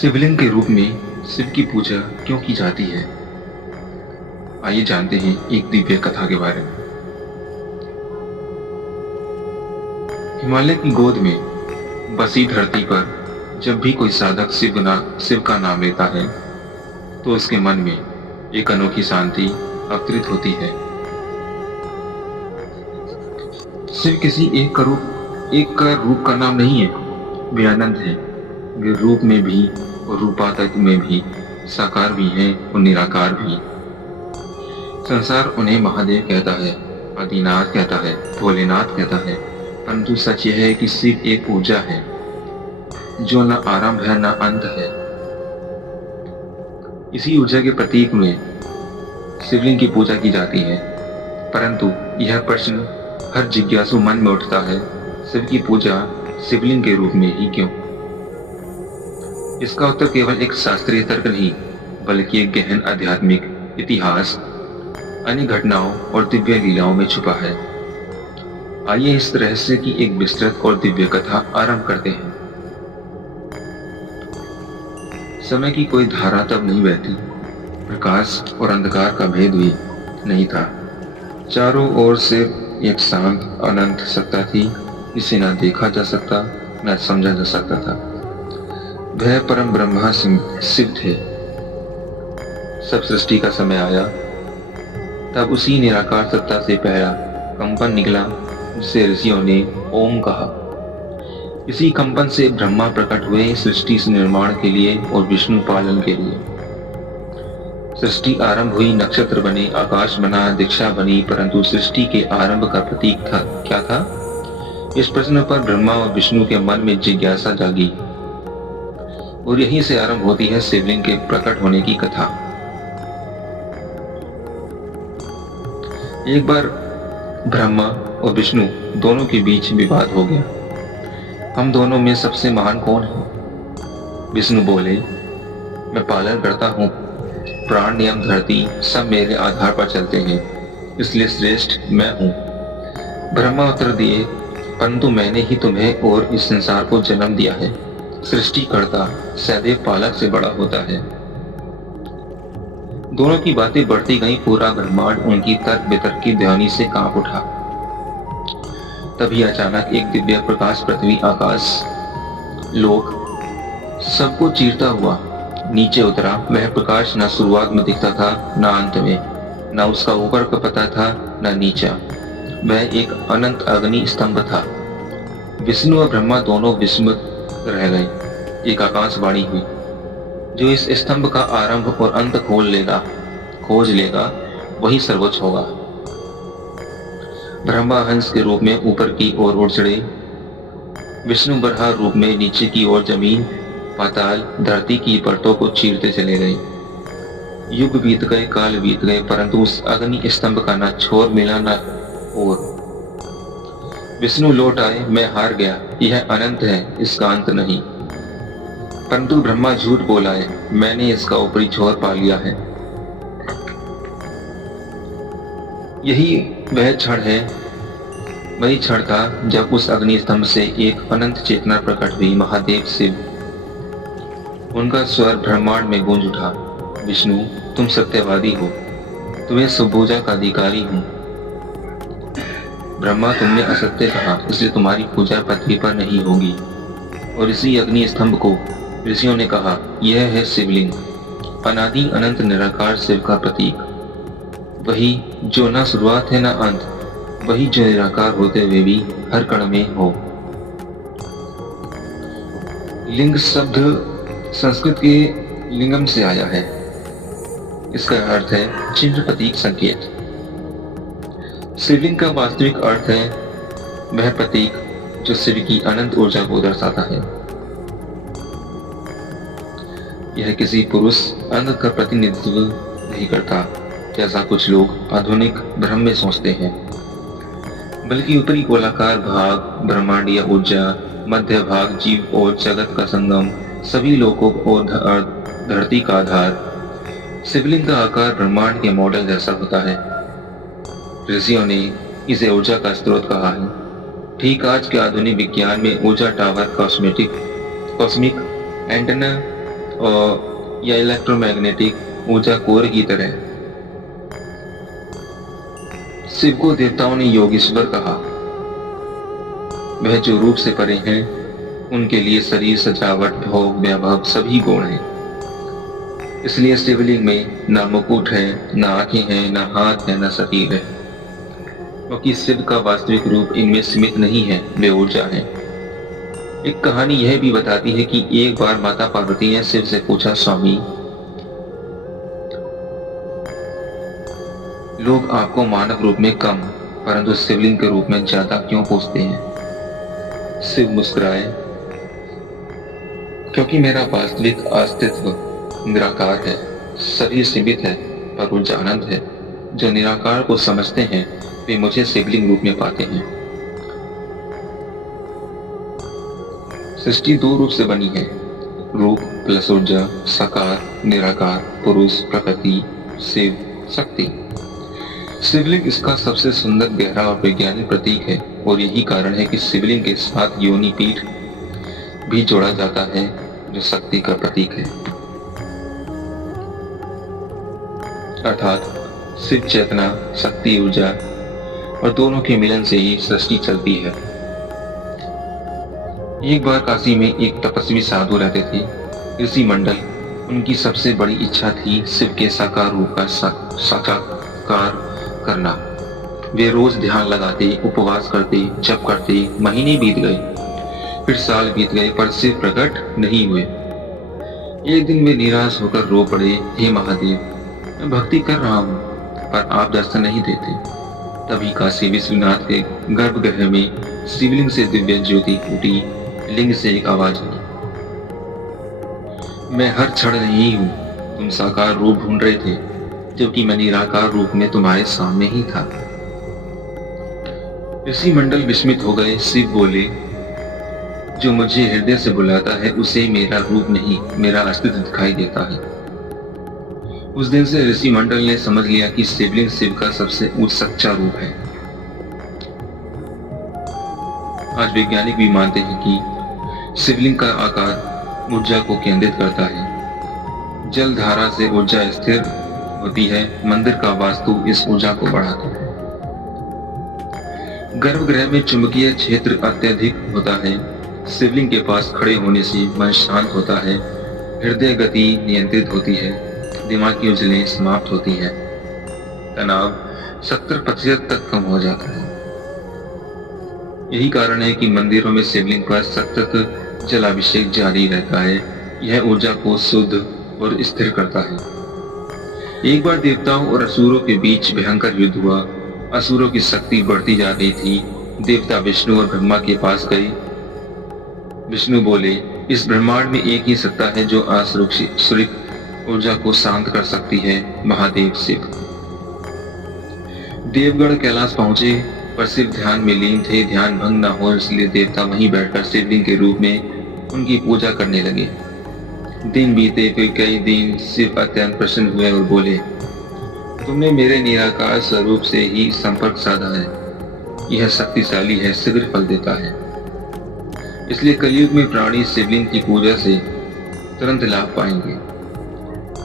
शिवलिंग के रूप में शिव की पूजा क्यों की जाती है? आइए जानते हैं एक दिव्य कथा के बारे में। हिमालय की गोद में बसी धरती पर जब भी कोई साधक शिव का नाम लेता है तो उसके मन में एक अनोखी शांति अवतरित होती है। शिव किसी एक का रूप का नाम नहीं है, वे अनंत है। वे रूप में भी और रूपात्मक में भी साकार भी हैं और निराकार भी। संसार उन्हें महादेव कहता है, आदिनाथ कहता है, भोलेनाथ कहता है, परंतु सच यह है कि शिव एक ऊर्जा है जो न आरंभ है न अंत है। इसी ऊर्जा के प्रतीक में शिवलिंग की पूजा की जाती है। परंतु यह प्रश्न हर जिज्ञासु मन में उठता है, शिव की पूजा शिवलिंग के रूप में ही क्यों? इसका उत्तर केवल एक शास्त्रीय तर्क नहीं, बल्कि एक गहन आध्यात्मिक इतिहास, अन्य घटनाओं और दिव्य लीलाओं में छुपा है। आइए इस रहस्य की एक विस्तृत और दिव्य कथा आरंभ करते हैं। समय की कोई धारा तब नहीं बहती, प्रकाश और अंधकार का भेद भी नहीं था। चारों ओर सिर्फ एक शांत अनंत सत्ता थी, जिसे न देखा जा सकता न समझा जा सकता था। वह परम ब्रह्मा शिव थे। सब सृष्टि का समय आया, तब उसी निराकार सत्ता से पहला कंपन निकला, जिसे ऋषियों ने ओम कहा। इसी कंपन से ब्रह्मा प्रकट हुए सृष्टि से निर्माण के लिए और विष्णु पालन के लिए। सृष्टि आरंभ हुई, नक्षत्र बने, आकाश बना, दीक्षा बनी, परंतु सृष्टि के आरंभ का प्रतीक क्या था? इस प्रश्न पर ब्रह्मा और विष्णु के मन में जिज्ञासा जागी और यहीं से आरंभ होती है शिवलिंग के प्रकट होने की कथा। एक बार ब्रह्मा और विष्णु दोनों के बीच विवाद हो गया। हम दोनों में सबसे महान कौन है? विष्णु बोले, मैं पालन करता हूँ, प्राण नियम धरती सब मेरे आधार पर चलते हैं, इसलिए श्रेष्ठ मैं हूँ। ब्रह्मा उत्तर दिए, परंतु मैंने ही तुम्हें और इस संसार को जन्म दिया है। सृष्टिकर्ता सदैव पालक से बड़ा होता है। दोनों की बातें बढ़ती गई, पूरा ब्रह्मांड उनकी तर्क वितर्क की ध्वनि से कांप उठा। तभी अचानक एक दिव्य प्रकाश पृथ्वी, आकाश, लोक सबको चीरता हुआ नीचे उतरा। वह प्रकाश न शुरुआत में दिखता था न अंत में, न उसका ऊपर का पता था न नीचा। वह एक अनंत अग्नि स्तंभ था। विष्णु और ब्रह्मा दोनों विस्मित रह गए। एक आकाशवाणी हुई, जो इस स्तंभ का आरंभ और अंत खोज लेगा वही सर्वोच्च होगा। ब्रह्मा हंस के रूप में ऊपर की ओर उड़ चढ़े, विष्णु बराह रूप में नीचे की ओर जमीन, पाताल, धरती की परतों को चीरते चले गए। युग बीत गए, काल बीत गए, परंतु उस अग्नि स्तंभ का न छोर मिला न ओर। विष्णु लौट आए, मैं हार गया, यह अनंत है, इसका अंत नहीं। परंतु ब्रह्मा झूठ बोला है, मैंने इसका ऊपरी छोर पा लिया है। यही वह क्षण है, वही क्षण था जब उस अग्नि स्तंभ से एक अनंत चेतना प्रकट हुई, महादेव शिव। उनका स्वर ब्रह्मांड में गूंज उठा, विष्णु तुम सत्यवादी हो, तुम्हें सुभुजा का अधिकारी हूं। ब्रह्मा तुमने असत्य कहा, इसलिए तुम्हारी पूजा पृथ्वी पर नहीं होगी। और इसी अग्नि स्तंभ को ऋषियों ने कहा, यह है शिवलिंग, अनादि अनंत निराकार शिव का प्रतीक। वही जो न शुरुआत है न अंत, वही जो निराकार होते हुए भी हर कण में हो। लिंग शब्द संस्कृत के लिंगम से आया है। इसका अर्थ है चिन्ह, प्रतीक, संकेत। शिवलिंग का वास्तविक अर्थ है वह प्रतीक जो शिव की अनंत ऊर्जा को दर्शाता है। यह किसी पुरुष अंग का प्रतिनिधित्व नहीं करता, जैसा कुछ लोग आधुनिक भ्रम में सोचते हैं, बल्कि ऊपरी गोलाकार भाग ब्रह्मांडीय ऊर्जा, मध्य भाग जीव और जगत का संगम, सभी लोकों और धरती का आधार। शिवलिंग का आकार ब्रह्मांड के मॉडल जैसा होता है। ऋषियों ने इसे ऊर्जा का स्रोत कहा है। ठीक आज के आधुनिक विज्ञान में ऊर्जा टावर, कॉस्मिक एंटेना और या इलेक्ट्रोमैग्नेटिक ऊर्जा कोर की तरह। शिव को देवताओं ने योगेश्वर कहा। वह जो रूप से परे हैं, उनके लिए शरीर, सजावट, भोग, वैभव सभी गौण हैं। इसलिए शिवलिंग में ना मुकुट है, ना आंखें हैं, ना हाथ है, ना शरीर है, क्योंकि शिव का वास्तविक रूप इनमें सीमित नहीं है, वे ऊर्जा है। एक कहानी यह भी बताती है कि एक बार माता पार्वती ने शिव से पूछा, स्वामी, लोग आपको मानव रूप में कम परंतु शिवलिंग के रूप में ज्यादा क्यों पूछते हैं? शिव मुस्कुराए, क्योंकि मेरा वास्तविक अस्तित्व निराकार है। शरीर सीमित है पर ऊर्जा अनंत है। जो निराकार को समझते हैं वे मुझे शिवलिंग रूप में पाते हैं। सृष्टि दो रूप से बनी है, रूप प्लस ऊर्जा, साकार, निराकार, पुरुष, प्रकृति, शिव, शक्ति। शिवलिंग इसका सबसे सुंदर, गहरा और वैज्ञानिक प्रतीक है और यही कारण है कि शिवलिंग के साथ योनि पीठ भी जोड़ा जाता है जो शक्ति का प्रतीक है। अर्थात शिव चेतना, शक्ति ऊर्जा और दोनों के मिलन से ही सृष्टि चलती है। एक बार काशी में एक तपस्वी साधु रहते थे, ऋषि मंडल। उनकी सबसे बड़ी इच्छा थी शिव के साकार रूप का साक्षात्कार करना। वे रोज ध्यान लगाते, उपवास करते, जप करते। महीने बीत गए, फिर साल बीत गए, पर शिव प्रकट नहीं हुए। एक दिन वे निराश होकर रो पड़े, हे महादेव, मैं भक्ति कर रहा हूँ पर आप दर्शन नहीं देते। तभी काशी विश्वनाथ के गर्भगृह में शिवलिंग से दिव्य ज्योति फूटी। लिंग से एक आवाज आई, मैं हर क्षण नहीं हूँ। तुम साकार रूप ढूंढ रहे थे, जबकि मैं निराकार रूप में तुम्हारे सामने ही था। ऋषि मंडल विस्मित हो गए। शिव बोले, जो मुझे हृदय से बुलाता है उसे मेरा रूप नहीं, मेरा अस्तित्व दिखाई देता है। उस दिन से ऋषि मंडल ने समझ लिया कि शिवलिंग शिव का सबसे उच्च सच्चा रूप है। आज वैज्ञानिक भी मानते हैं कि शिवलिंग का आकार ऊर्जा को केंद्रित करता है। जल धारा से ऊर्जा स्थिर होती है, मंदिर का वास्तु इस ऊर्जा को बढ़ाता है। गर्भगृह में चुंबकीय क्षेत्र अत्यधिक होता है। शिवलिंग के पास खड़े होने से मन शांत होता है, हृदय गति नियंत्रित होती है, दिमाग की उलझनें समाप्त होती है, तनाव 70% तक कम हो जाता है। यही कारण है कि मंदिरों में शिवलिंग पर सतत जलाभिषेक जारी रहता है। यह ऊर्जा को शुद्ध और स्थिर करता है। एक बार देवताओं और असुरों के बीच भयंकर युद्ध हुआ। असुरों की शक्ति बढ़ती जा रही थी। देवता विष्णु और ब्रह्मा के पास गए। विष्णु बोले, इस ब्रह्मांड में एक ही सत्ता है जो आसुरिक ऊर्जा को शांत कर सकती है, महादेव शिव। देवगण कैलाश पहुंचे, पर शिव ध्यान में लीन थे। ध्यान भंग न हो इसलिए देवता वहीं बैठकर शिवलिंग के रूप में उनकी पूजा करने लगे। दिन बीते, फिर कई दिन। शिव अत्यंत प्रसन्न हुए और बोले, तुमने मेरे निराकार स्वरूप से ही संपर्क साधा है। यह शक्तिशाली है, शीघ्र फल देता है। इसलिए कलयुग में प्राणी शिवलिंग की पूजा से तुरंत लाभ पाएंगे।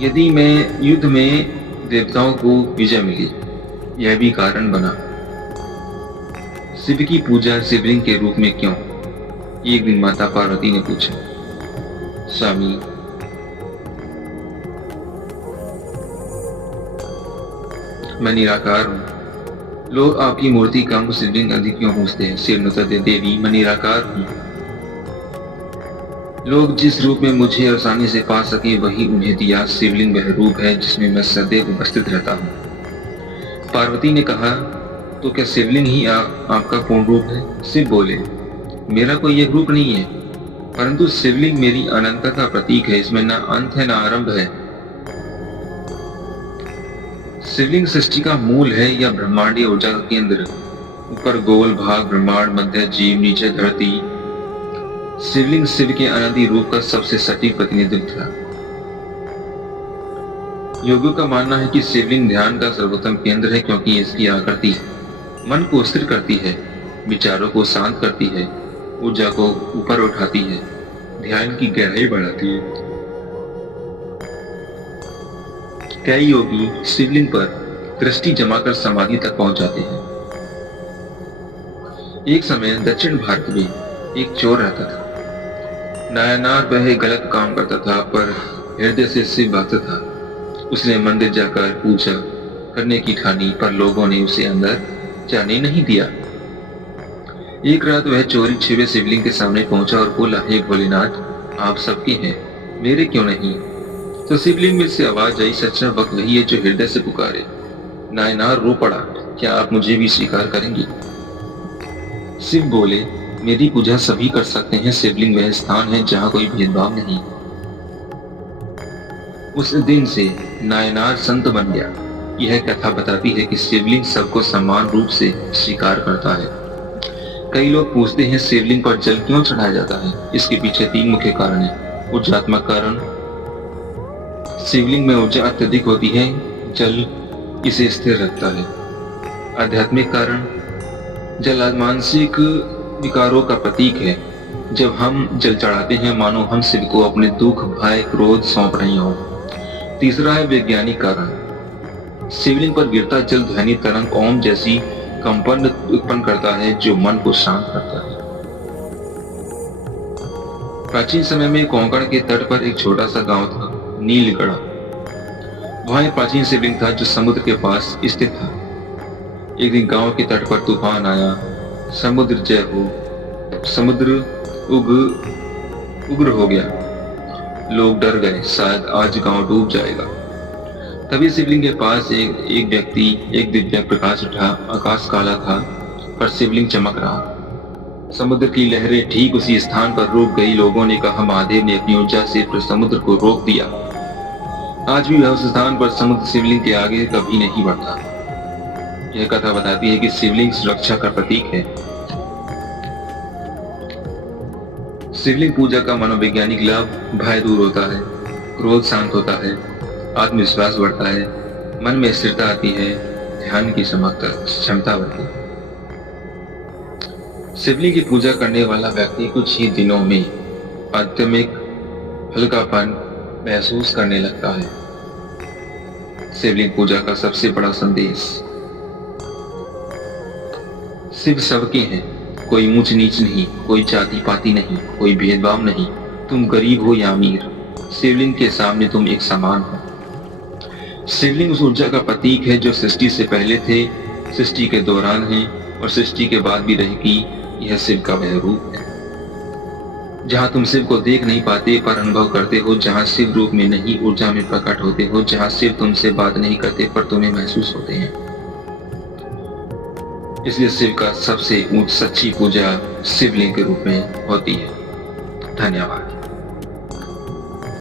यदि मैं युद्ध में देवताओं को विजय मिली, यह भी कारण बना। शिव की पूजा शिवलिंग के रूप में क्यों? एक दिन माता पार्वती ने पूछा, स्वामी, मैं निराकार हूँ। लोग आपकी मूर्ति कम, शिवलिंग अधिक क्यों पूछते हैं? सिर नुतर दे, देवी, मैं निराकार हूँ। लोग जिस रूप में मुझे आसानी से पा सके वही उन्हें दिया। शिवलिंग वह रूप है जिसमें मैं सदैव उपस्थित रहता हूँ। पार्वती ने कहा, तो क्या शिवलिंग ही आपका पूर्ण रूप है? शिव बोले, मेरा कोई एक रूप नहीं है, परंतु शिवलिंग मेरी अनंतता का प्रतीक है। इसमें न अंत है न आरंभ है। शिवलिंग सृष्टि का मूल है या ब्रह्मांडीय ऊर्जा का केंद्र। ऊपर गोल भाग ब्रह्मांड, मध्य जीव, नीचे धरती। शिवलिंग शिव के अनादि रूप का सबसे सटीक प्रतिनिधित्व था। योगियों का मानना है कि शिवलिंग ध्यान का सर्वोत्तम केंद्र है, क्योंकि इसकी आकृति मन को स्थिर करती है, विचारों को शांत करती है, ऊर्जा को ऊपर उठाती है, ध्यान की गहराई बढ़ाती है। कई योगी शिवलिंग पर दृष्टि जमाकर समाधि तक पहुंच जाते हैं। एक समय दक्षिण भारत में एक चोर रहता था। नायनार वह गलत काम करता था, पर हृदय से शिव भक्त था। उसने मंदिर जाकर पूजा करने की ठानी, पर लोगों ने उसे अंदर जाने नहीं दिया। एक रात वह चोरी छिपे शिवलिंग के सामने पहुंचा और बोला, हे भोलेनाथ, आप सबके हैं, मेरे क्यों नहीं? तो शिवलिंग में से आवाज आई, सच्चा भक्त वही है जो हृदय से पुकारे। नायनार रो पड़ा, क्या आप मुझे भी स्वीकार करेंगे? शिव बोले, मेरी पूजा सभी कर सकते हैं। शिवलिंग वह स्थान है जहां कोई भेदभाव नहीं। उस दिन से नायनार संत बन गया। यह कथा बताती है कि शिवलिंग सबको समान रूप से स्वीकार करता है। कई लोग पूछते हैं, शिवलिंग पर जल क्यों चढ़ाया जाता है? इसके पीछे 3 मुख्य कारण हैं। ऊर्जात्मक कारण, शिवलिंग में ऊर्जा अत्यधिक होती है, जल इसे स्थिर रखता है। आध्यात्मिक कारण, जल मानसिक विकारों का प्रतीक है। जब हम जल चढ़ाते हैं, मानो हम शिव को अपने दुख, भय, क्रोध सौंप रहे हों। तीसरा है वैज्ञानिक कारण। शिवलिंग पर गिरता जल ध्वनि तरंग ओम जैसी कंपन उत्पन्न करता है, जो मन को शांत करता है। प्राचीन समय में कोंकण के तट पर एक छोटा सा गांव था, नीलगढ़। वहां एक प्राचीन शिवलिंग था जो समुद्र के पास स्थित था। एक दिन गांव के तट पर तूफान आया, समुद्र उग्र हो गया। लोग डर गए, शायद आज गांव डूब जाएगा। तभी शिवलिंग के पास एक दिव्य प्रकाश उठा। आकाश काला था, पर शिवलिंग चमक रहा। समुद्र की लहरें ठीक उसी स्थान पर रुक गई। लोगों ने कहा, महादेव ने अपनी ऊर्जा से समुद्र को रोक दिया। आज भी वह उस स्थान पर समुद्र शिवलिंग के आगे कभी नहीं बढ़ता। यह कथा बताती है कि शिवलिंग सुरक्षा का प्रतीक है। शिवलिंग पूजा का मनोवैज्ञानिक लाभ, भय दूर होता है, क्रोध शांत होता है, आत्मविश्वास बढ़ता है, मन में स्थिरता आती है, ध्यान की क्षमता बढ़ती है। शिवलिंग की पूजा करने वाला व्यक्ति कुछ ही दिनों में आत्मिक हल्कापन महसूस करने लगता है। शिवलिंग पूजा का सबसे बड़ा संदेश, शिव सबके हैं, कोई ऊंच नीच नहीं, कोई जाति पाति नहीं, कोई भेदभाव नहीं। तुम गरीब हो या अमीर, शिवलिंग के सामने तुम एक समान हो। शिवलिंग उस ऊर्जा का प्रतीक है जो सृष्टि से पहले थे, सृष्टि के दौरान है और सृष्टि के बाद भी रहेगी। यह शिव का वह रूप है जहां तुम शिव को देख नहीं पाते पर अनुभव करते हो, जहां शिव रूप में नहीं ऊर्जा में प्रकट होते हो, जहां शिव तुमसे बात नहीं करते पर तुम्हें महसूस होते हैं। इसलिए शिव का सबसे ऊंच सच्ची पूजा शिवलिंग के रूप में होती है। धन्यवाद।